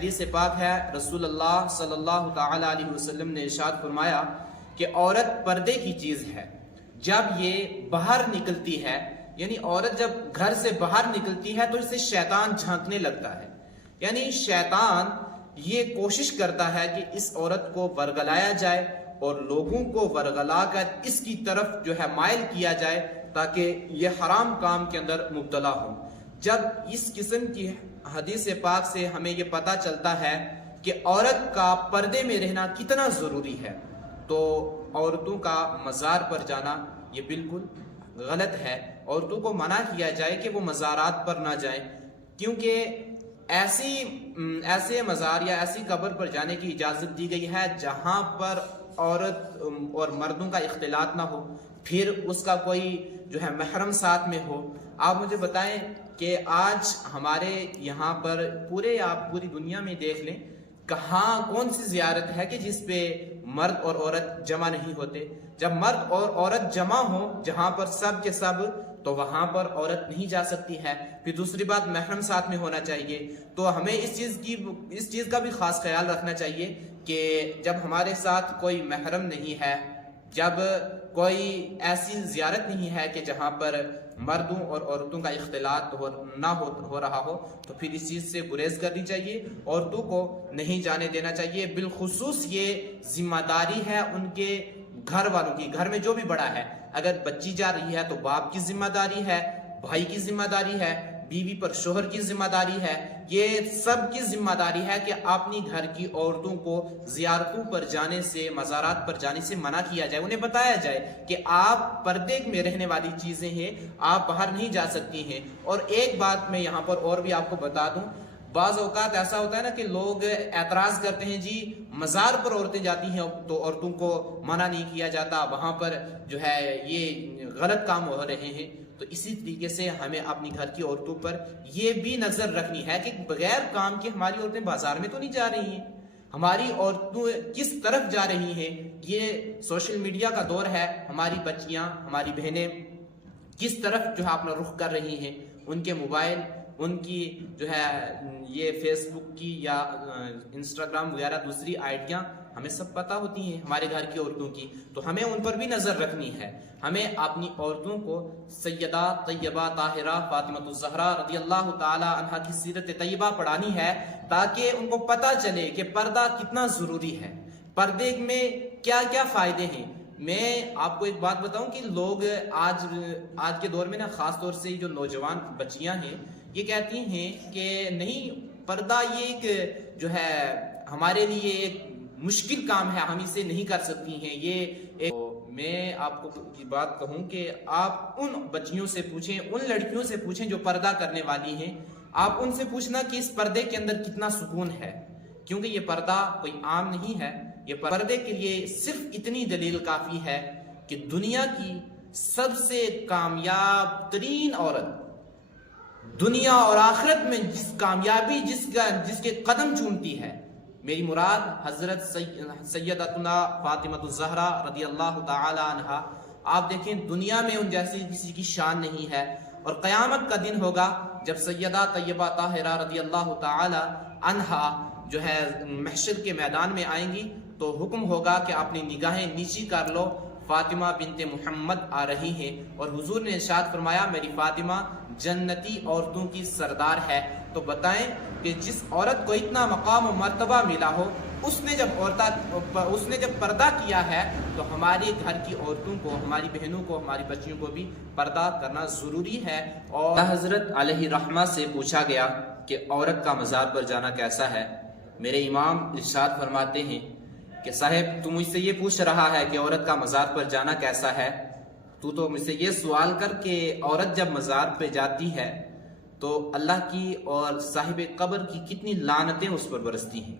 حدیث پاک ہے، رسول اللہ صلی اللہ تعالی علیہ وسلم نے ارشاد فرمایا کہ عورت پردے کی چیز ہے۔ جب یہ باہر نکلتی ہے، یعنی عورت جب گھر سے باہر نکلتی ہے تو اسے شیطان جھانکنے لگتا ہے، یعنی شیطان یہ کوشش کرتا ہے کہ اس عورت کو ورگلایا جائے اور لوگوں کو ورگلا کر اس کی طرف جو ہے مائل کیا جائے تاکہ یہ حرام کام کے اندر مبتلا ہوں۔ جب اس قسم کی حدیث پاک سے ہمیں یہ پتہ چلتا ہے کہ عورت کا پردے میں رہنا کتنا ضروری ہے، تو عورتوں کا مزار پر جانا یہ بالکل غلط ہے۔ عورتوں کو منع کیا جائے کہ وہ مزارات پر نہ جائیں، کیونکہ ایسے مزار یا ایسی قبر پر جانے کی اجازت دی گئی ہے جہاں پر عورت اور مردوں کا اختلاط نہ ہو، پھر اس کا کوئی جو ہے محرم ساتھ میں ہو۔ آپ مجھے بتائیں کہ آج ہمارے یہاں پر آپ پوری دنیا میں دیکھ لیں، کہاں کون سی زیارت ہے کہ جس پہ مرد اور عورت جمع نہیں ہوتے؟ جب مرد اور عورت جمع ہوں جہاں پر سب کے سب، تو وہاں پر عورت نہیں جا سکتی ہے۔ پھر دوسری بات، محرم ساتھ میں ہونا چاہیے۔ تو ہمیں اس چیز کا بھی خاص خیال رکھنا چاہیے کہ جب ہمارے ساتھ کوئی محرم نہیں ہے، جب کوئی ایسی زیارت نہیں ہے کہ جہاں پر مردوں اور عورتوں کا اختلاط نہ ہو رہا ہو، تو پھر اس چیز سے گریز کرنی چاہیے، عورتوں کو نہیں جانے دینا چاہیے۔ بالخصوص یہ ذمہ داری ہے ان کے گھر والوں کی، گھر میں جو بھی بڑا ہے۔ اگر بچی جا رہی ہے تو باپ کی ذمہ داری ہے، بھائی کی ذمہ داری ہے، بیوی پر شوہر کی ذمہ داری ہے، یہ سب کی ذمہ داری ہے کہ اپنی گھر کی عورتوں کو زیارتوں پر جانے سے، مزارات پر جانے سے منع کیا جائے، انہیں بتایا جائے کہ آپ پردے میں رہنے والی چیزیں ہیں، آپ باہر نہیں جا سکتی ہیں۔ اور ایک بات میں یہاں پر اور بھی آپ کو بتا دوں، بعض اوقات ایسا ہوتا ہے نا کہ لوگ اعتراض کرتے ہیں، جی مزار پر عورتیں جاتی ہیں تو عورتوں کو منع نہیں کیا جاتا، وہاں پر جو ہے یہ غلط کام ہو رہے ہیں۔ تو اسی طریقے سے ہمیں اپنی گھر کی عورتوں پر یہ بھی نظر رکھنی ہے کہ بغیر کام کے ہماری عورتیں بازار میں تو نہیں جا رہی ہیں، ہماری عورتوں کس طرف جا رہی ہیں۔ یہ سوشل میڈیا کا دور ہے، ہماری بچیاں، ہماری بہنیں کس طرف جو ہے اپنا رخ کر رہی ہیں، ان کے موبائل، ان کی جو ہے یہ فیس بک کی یا انسٹاگرام وغیرہ دوسری آئیڈیاں ہمیں سب پتہ ہوتی ہیں ہمارے گھر کی عورتوں کی، تو ہمیں ان پر بھی نظر رکھنی ہے۔ ہمیں اپنی عورتوں کو سیدہ طیبہ طاہرہ فاطمہ الزہرا رضی اللہ تعالی عنہا کی سیرت طیبہ پڑھانی ہے، تاکہ ان کو پتہ چلے کہ پردہ کتنا ضروری ہے، پردے میں کیا کیا فائدے ہیں۔ میں آپ کو ایک بات بتاؤں کہ لوگ آج کے دور میں نا، خاص طور سے جو نوجوان بچیاں ہیں، یہ کہتی ہیں کہ نہیں، پردہ یہ ایک جو ہے ہمارے لیے ایک مشکل کام ہے، ہم اسے نہیں کر سکتی ہیں۔ میں آپ کو یہ بات کہوں کہ آپ ان بچیوں سے پوچھیں، ان لڑکیوں سے پوچھیں جو پردہ کرنے والی ہیں، آپ ان سے پوچھنا کہ اس پردے کے اندر کتنا سکون ہے، کیونکہ یہ پردہ کوئی عام نہیں ہے۔ یہ پردے کے لیے صرف اتنی دلیل کافی ہے کہ دنیا کی سب سے کامیاب ترین عورت، دنیا اور آخرت میں جس کامیابی جس کے قدم چومتی ہے، میری مراد حضرت سیدتنا فاطمہ الزہرا رضی اللہ تعالی عنہا۔ آپ دیکھیں، دنیا میں ان جیسی کسی کی شان نہیں ہے، اور قیامت کا دن ہوگا جب سیدہ طیبہ طاہرہ رضی اللہ تعالی عنہا جو ہے محشر کے میدان میں آئیں گی، تو حکم ہوگا کہ اپنی نگاہیں نیچی کر لو، فاطمہ بنت محمد آ رہی ہیں، اور حضور نے ارشاد فرمایا میری فاطمہ جنتی عورتوں کی سردار ہے۔ تو بتائیں کہ جس عورت کو اتنا مقام و مرتبہ ملا ہو، اس نے جب پردہ کیا ہے، تو ہمارے گھر کی عورتوں کو، ہماری بہنوں کو، ہماری بچیوں کو بھی پردہ کرنا ضروری ہے۔ اور حضرت علیہ رحمہ سے پوچھا گیا کہ عورت کا مزار پر جانا کیسا ہے؟ میرے امام ارشاد فرماتے ہیں کہ صاحب، تو مجھ سے یہ پوچھ رہا ہے کہ عورت کا مزار پر جانا کیسا ہے، تو مجھ سے یہ سوال کر کہ عورت جب مزار پہ جاتی ہے تو اللہ کی اور صاحب قبر کی کتنی لعنتیں اس پر برستی ہیں۔